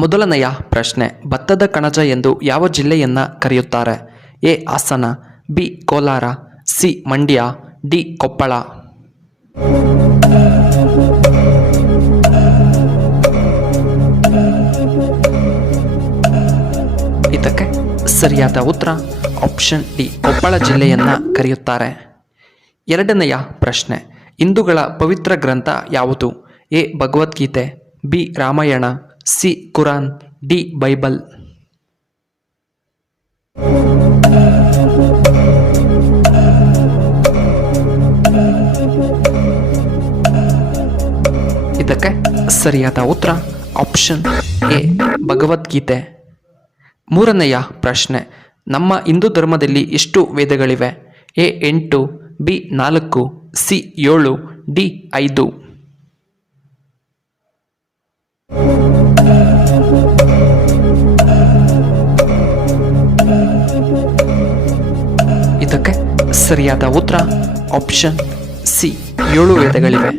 ಮೊದಲನೆಯ ಪ್ರಶ್ನೆ, ಭತ್ತದ ಕಣಜ ಎಂದು ಯಾವ ಜಿಲ್ಲೆಯನ್ನು ಕರೆಯುತ್ತಾರೆ? A Hassan, B Kolar, C Mandya, D Koppal. ಇದಕ್ಕೆ ಸರಿಯಾದ ಉತ್ತರ ಆಪ್ಷನ್ ಡಿ, ಕೊಪ್ಪಳ ಜಿಲ್ಲೆಯನ್ನು ಕರೆಯುತ್ತಾರೆ. ಎರಡನೆಯ ಪ್ರಶ್ನೆ, ಹಿಂದೂಗಳ ಪವಿತ್ರ ಗ್ರಂಥ ಯಾವುದು? A Bhagavad Gita, B Ramayana, C Quran, D Bible. ಇದಕ್ಕೆ ಸರಿಯಾದ ಉತ್ತರ ಆಪ್ಷನ್ ಎ ಭಗವದ್ಗೀತೆ. ಮೂರನೆಯ ಪ್ರಶ್ನೆ, ನಮ್ಮ ಹಿಂದೂ ಧರ್ಮದಲ್ಲಿ ಎಷ್ಟು ವೇದಗಳಿವೆ? A 8, B 4, C 7, D 5. ಇದಕ್ಕೆ ಸರಿಯಾದ ಉತ್ತರ ಆಪ್ಷನ್ ಸಿ 7 ವೇದಗಳಿವೆ.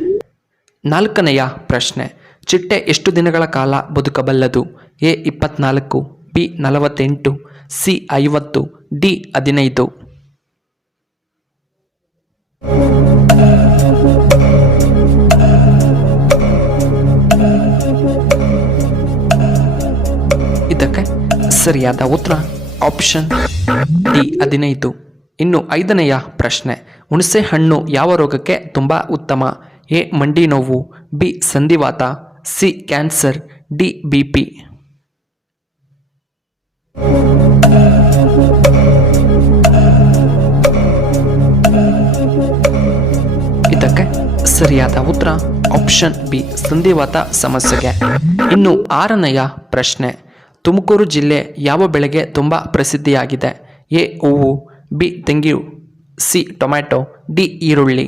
ನಾಲ್ಕನೆಯ ಪ್ರಶ್ನೆ, ಚಿಟ್ಟೆ ಎಷ್ಟು ದಿನಗಳ ಕಾಲ ಬದುಕಬಲ್ಲದು? A 24, B 48, C 50, D 15. ಇದಕ್ಕೆ ಸರಿಯಾದ ಉತ್ತರ ಆಪ್ಷನ್ ಡಿ 15. ಇನ್ನು ಐದನೆಯ ಪ್ರಶ್ನೆ, ಹುಣಸೆ ಹಣ್ಣು ಯಾವ ರೋಗಕ್ಕೆ ತುಂಬ ಉತ್ತಮ? ಎ ಮಂಡಿ ನೋವು, ಬಿ ಸಂಧಿವಾತ, ಸಿ ಕ್ಯಾನ್ಸರ್, ಡಿ BP. ಇದಕ್ಕೆ ಸರಿಯಾದ ಉತ್ತರ ಆಪ್ಷನ್ ಬಿ ಸಂಧಿವಾತ ಸಮಸ್ಯೆಗೆ. ಇನ್ನು ಆರನೆಯ ಪ್ರಶ್ನೆ, ತುಮಕೂರು ಜಿಲ್ಲೆ ಯಾವ ಬೆಳೆಗೆ ತುಂಬ ಪ್ರಸಿದ್ಧಿಯಾಗಿದೆ? ಎ ಹೂವು, ಬಿ ತೆಂಗು, ಸಿ ಟೊಮ್ಯಾಟೊ, ಡಿ ಈರುಳ್ಳಿ.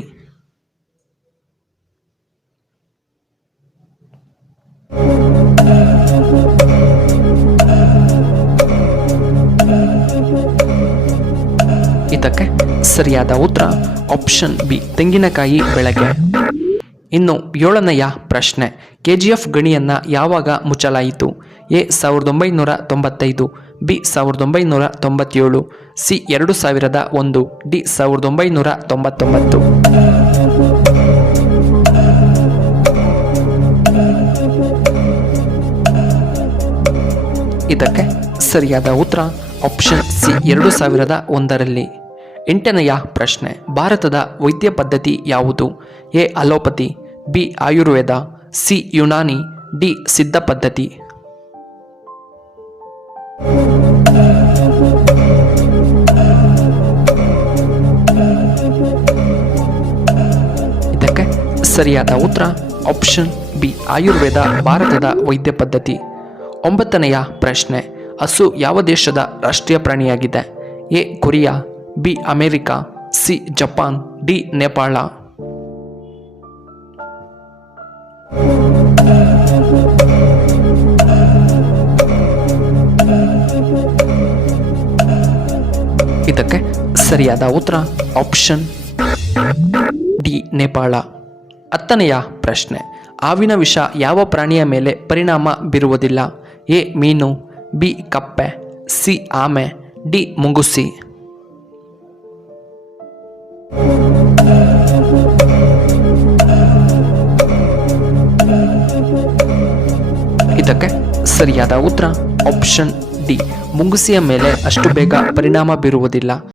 ಇದಕ್ಕೆ ಸರಿಯಾದ ಉತ್ತರ ಆಪ್ಷನ್ ಬಿ ತೆಂಗಿನಕಾಯಿ ಬೆಳೆಗೆ. ಇನ್ನು ಏಳನೆಯ ಪ್ರಶ್ನೆ, KGF ಗಣಿಯನ್ನು ಯಾವಾಗ ಮುಚ್ಚಲಾಯಿತು? A 1995, B 1997, C 2001, D 1999. ಇದಕ್ಕೆ ಸರಿಯಾದ ಉತ್ತರ ಆಪ್ಷನ್ ಸಿ 2001ರಲ್ಲಿ. ಎಂಟನೆಯ ಪ್ರಶ್ನೆ, ಭಾರತದ ವೈದ್ಯ ಪದ್ಧತಿ ಯಾವುದು? A allopathy, B Ayurveda, C Unani, D ಸಿದ್ಧ ಪದ್ಧತಿ. ಇದಕ್ಕೆ ಸರಿಯಾದ ಉತ್ತರ ಆಪ್ಷನ್ ಬಿ ಆಯುರ್ವೇದ ಭಾರತದ ವೈದ್ಯ ಪದ್ಧತಿ. ಒಂಬತ್ತನೆಯ ಪ್ರಶ್ನೆ, ಹಸು ಯಾವ ದೇಶದ ರಾಷ್ಟ್ರೀಯ ಪ್ರಾಣಿಯಾಗಿದೆ? A Korea, B America, C Japan, D Nepal. ಇದಕ್ಕೆ ಸರಿಯಾದ ಉತ್ತರ ಆಪ್ಷನ್ ಡಿ ನೇಪಾಳ. ಹತ್ತನೆಯ ಪ್ರಶ್ನೆ, ಹಾವಿನ ವಿಷ ಯಾವ ಪ್ರಾಣಿಯ ಮೇಲೆ ಪರಿಣಾಮ ಬೀರುವುದಿಲ್ಲ? ಎ ಮೀನು, ಬಿ ಕಪ್ಪೆ, ಸಿ ಆಮೆ, ಡಿ ಮುಂಗುಸಿ. ಇದಕ್ಕೆ ಸರಿಯಾದ ಉತ್ತರ ಆಪ್ಷನ್ ಡಿ ಮುಂಗುಸಿಯ ಮೇಲೆ ಅಷ್ಟು ಬೇಗ ಪರಿಣಾಮ ಬೀರುವುದಿಲ್ಲ.